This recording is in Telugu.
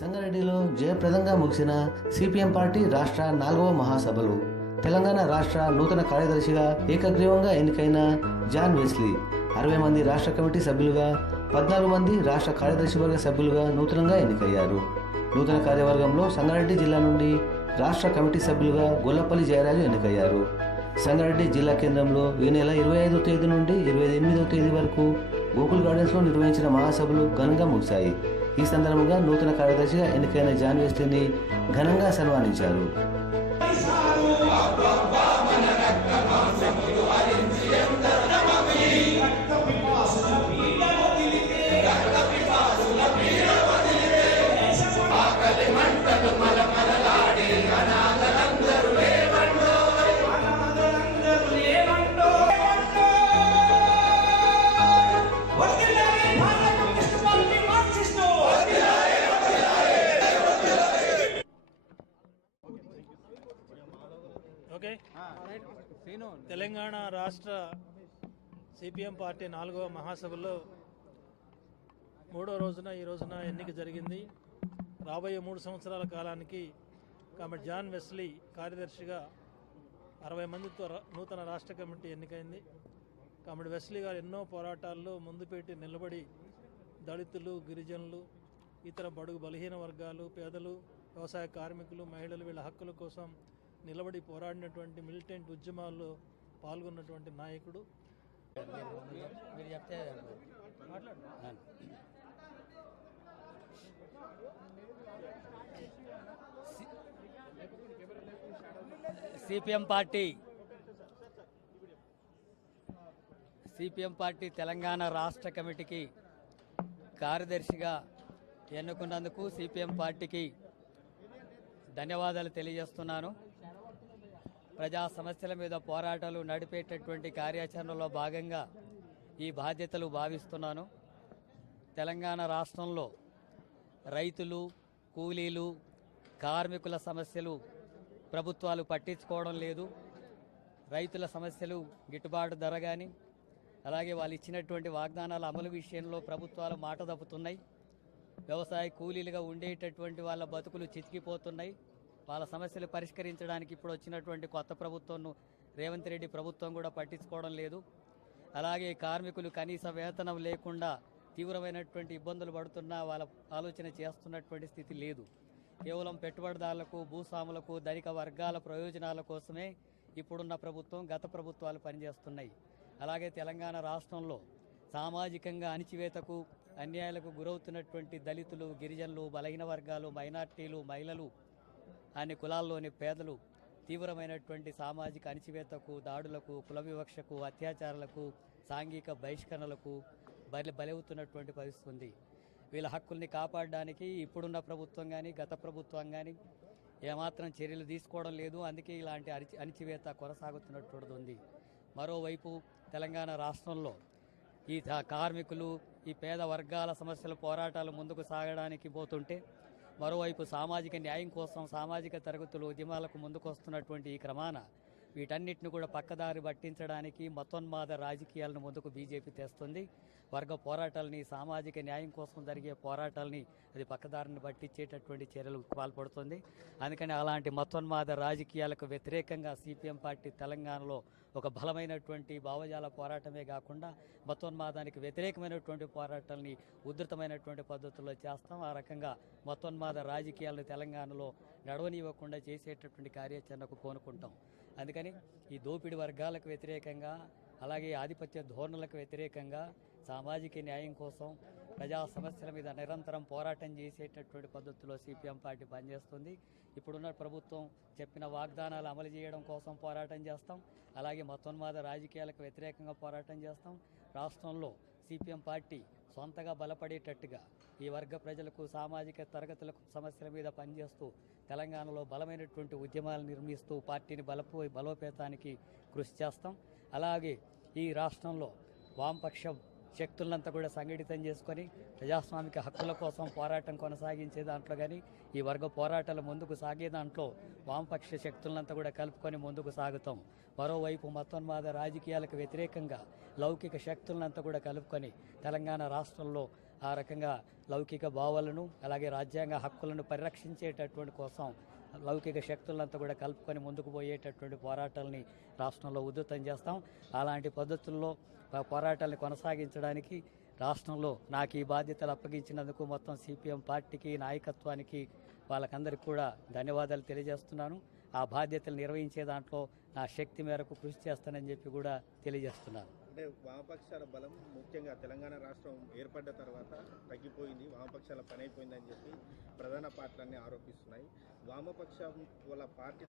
సంగారెడ్డిలో జయప్రదంగా ముగిసిన సిపిఎం పార్టీ రాష్ట్ర నాలుగవ మహాసభలు. తెలంగాణ రాష్ట్ర నూతన కార్యదర్శిగా ఏకగ్రీవంగా ఎన్నికైన జాన్ వెస్లీ అరవై మంది రాష్ట్ర కమిటీ సభ్యులుగా పద్నాలుగు మంది రాష్ట్ర కార్యదర్శి వర్గ సభ్యులుగా నూతనంగా ఎన్నికయ్యారు. నూతన కార్యవర్గంలో సంగారెడ్డి జిల్లా నుండి రాష్ట్ర కమిటీ సభ్యులుగా గొల్లపల్లి జయరాజు ఎన్నికయ్యారు. సంగారెడ్డి జిల్లా కేంద్రంలో ఈ నెల ఇరవై ఐదో తేదీ నుండి ఇరవై ఎనిమిదో తేదీ వరకు గోకుల్ గార్డెన్స్లో నిర్వహించిన మహాసభలు ఘనంగా ముగిశాయి. ఈ సందర్భంగా నూతన కార్యదర్శిగా ఎన్నికైన జాన్ ఘనంగా సన్మానించారు. ఓకే. తెలంగాణ రాష్ట్ర సిపిఎం పార్టీ నాలుగవ మహాసభలో మూడో రోజున ఈ రోజున ఎన్నిక జరిగింది. రాబోయే మూడు సంవత్సరాల కాలానికి కాబట్టి జాన్ వెస్లీ కార్యదర్శిగా అరవై మందితో నూతన రాష్ట్ర కమిటీ ఎన్నికైంది. కాబట్టి వెస్లీ గారు ఎన్నో పోరాటాల్లో ముందు పెట్టి నిలబడి దళితులు గిరిజనులు ఇతర బడుగు బలహీన వర్గాలు పేదలు వ్యవసాయ కార్మికులు మహిళలు వీళ్ళ హక్కుల కోసం నిలబడి పోరాడినటువంటి మిలిటెంట్ ఉద్యమాల్లో పాల్గొన్నటువంటి నాయకుడు. మీరు చెప్తే CPM party. CPM party Telangana రాష్ట్ర కమిటీకి కార్యదర్శిగా ఎన్నుకున్నందుకు సిపిఎం పార్టీకి ధన్యవాదాలు తెలియజేస్తున్నాను. ప్రజా సమస్యల మీద పోరాటాలు నడిపేటటువంటి కార్యాచరణలో భాగంగా ఈ బాధ్యతలు భావిస్తున్నాను. తెలంగాణ రాష్ట్రంలో రైతులు కూలీలు కార్మికుల సమస్యలు ప్రభుత్వాలు పట్టించుకోవడం లేదు. రైతుల సమస్యలు గిట్టుబాటు ధర కానీ అలాగే వాళ్ళు ఇచ్చినటువంటి వాగ్దానాల అమలు విషయంలో ప్రభుత్వాలు మాట తప్పుతున్నాయి. వ్యవసాయ కూలీలుగా ఉండేటటువంటి వాళ్ళ బతుకులు చితికిపోతున్నాయి. వాళ్ళ సమస్యలు పరిష్కరించడానికి ఇప్పుడు వచ్చినటువంటి కొత్త ప్రభుత్వం రేవంత్ రెడ్డి ప్రభుత్వం కూడా పట్టించుకోవడం లేదు. అలాగే కార్మికులు కనీస వేతనం లేకుండా తీవ్రమైనటువంటి ఇబ్బందులు పడుతున్నా వాళ్ళ ఆలోచన చేస్తున్నటువంటి స్థితి లేదు. కేవలం పెట్టుబడిదారులకు భూస్వాములకు ధనిక వర్గాల ప్రయోజనాల కోసమే ఇప్పుడున్న ప్రభుత్వం గత ప్రభుత్వాలు పనిచేస్తున్నాయి. అలాగే తెలంగాణ రాష్ట్రంలో సామాజికంగా అణిచివేతకు అన్యాయాలకు గురవుతున్నటువంటి దళితులు గిరిజనులు బలహీన వర్గాలు మైనార్టీలు మహిళలు అన్ని కులాల్లోని పేదలు తీవ్రమైనటువంటి సామాజిక అణిచివేతకు దాడులకు కుల వివక్షకు అత్యాచారాలకు సాంఘిక బహిష్కరణలకు బలి బలవుతున్నటువంటి పరిస్థితి ఉంది. వీళ్ళ హక్కుల్ని కాపాడడానికి ఇప్పుడున్న ప్రభుత్వం కానీ గత ప్రభుత్వం కానీ ఏమాత్రం చర్యలు తీసుకోవడం లేదు. అందుకే ఇలాంటి అణిచి అణిచివేత కొనసాగుతున్నటువంటిది ఉంది. మరోవైపు తెలంగాణ రాష్ట్రంలో ఈ కార్మికులు ఈ పేద వర్గాల సమస్యల పోరాటాలు ముందుకు సాగడానికి పోతుంటే మరోవైపు సామాజిక న్యాయం కోసం సామాజిక తరగతులు ఉద్యమాలకు ముందుకు వస్తున్నటువంటి ఈ క్రమాన వీటన్నిటిని కూడా పక్కదారి పట్టించడానికి మతోన్మాద రాజకీయాలను ముందుకు బీజేపీ తెస్తుంది. వర్గ పోరాటాలని సామాజిక న్యాయం కోసం జరిగే పోరాటాలని అది పక్కదారిని పట్టించేటటువంటి చర్యలకు పాల్పడుతుంది. అందుకని అలాంటి మతోన్మాద రాజకీయాలకు వ్యతిరేకంగా సిపిఎం పార్టీ తెలంగాణలో ఒక బలమైనటువంటి భావజాల పోరాటమే కాకుండా మతోన్మాదానికి వ్యతిరేకమైనటువంటి పోరాటాలని ఉధృతమైనటువంటి పద్ధతుల్లో చేస్తాం. ఆ రకంగా మతోన్మాద రాజకీయాలను తెలంగాణలో నడవనివ్వకుండా చేసేటటువంటి కార్యాచరణకు కోనుకుంటాం అందుకని ఈ దోపిడి వర్గాలకు వ్యతిరేకంగా అలాగే ఆధిపత్య ధోరణులకు వ్యతిరేకంగా సామాజిక న్యాయం కోసం ప్రజా సమస్యల మీద నిరంతరం పోరాటం చేసేటటువంటి పద్ధతిలో సిపిఎం పార్టీ పనిచేస్తుంది. ఇప్పుడున్న ప్రభుత్వం చెప్పిన వాగ్దానాలు అమలు చేయడం కోసం పోరాటం చేస్తాం. అలాగే మతోన్మాద రాజకీయాలకు వ్యతిరేకంగా పోరాటం చేస్తాం. రాష్ట్రంలో సిపిఎం పార్టీ సొంతగా బలపడేటట్టుగా ఈ వర్గ ప్రజలకు సామాజిక తరగతులకు సమస్యల మీద పనిచేస్తూ తెలంగాణలో బలమైనటువంటి ఉద్యమాలు నిర్మిస్తూ పార్టీని బలపో బలోపేతానికి కృషి చేస్తాం. అలాగే ఈ రాష్ట్రంలో వామపక్ష శక్తులంతా కూడా సంఘటితం చేసుకొని ప్రజాస్వామిక హక్కుల కోసం పోరాటం కొనసాగించే దాంట్లో కానీ ఈ వర్గ పోరాటాలు ముందుకు సాగే దాంట్లో వామపక్ష శక్తులంతా కూడా కలుపుకొని ముందుకు సాగుతాం. మరోవైపు మతోన్మాద రాజకీయాలకు వ్యతిరేకంగా లౌకిక శక్తులంతా కూడా కలుపుకొని తెలంగాణ రాష్ట్రంలో ఆ రకంగా లౌకిక భావాలను అలాగే రాజ్యాంగ హక్కులను పరిరక్షించేటటువంటి కోసం లౌకిక శక్తులంతా కూడా కలుపుకొని ముందుకు పోయేటటువంటి పోరాటాలని రాష్ట్రంలో ఉధృతం చేస్తాం. అలాంటి పద్ధతుల్లో పోరాటాలను కొనసాగించడానికి రాష్ట్రంలో నాకు ఈ బాధ్యతలు అప్పగించినందుకు మొత్తం సిపిఎం పార్టీకి నాయకత్వానికి వాళ్ళకందరికీ కూడా ధన్యవాదాలు తెలియజేస్తున్నాను. ఆ బాధ్యతలు నిర్వహించే దాంట్లో నా శక్తి మేరకు కృషి చేస్తానని చెప్పి కూడా తెలియజేస్తున్నాను. అంటే వామపక్షాల బలం ముఖ్యంగా తెలంగాణ రాష్ట్రం ఏర్పడ్డ తర్వాత తగ్గిపోయింది వామపక్షాల పని అయిపోయిందని చెప్పి ప్రధాన పార్టీలన్నీ ఆరోపిస్తున్నాయి. వామపక్షం వాళ్ళ పార్టీ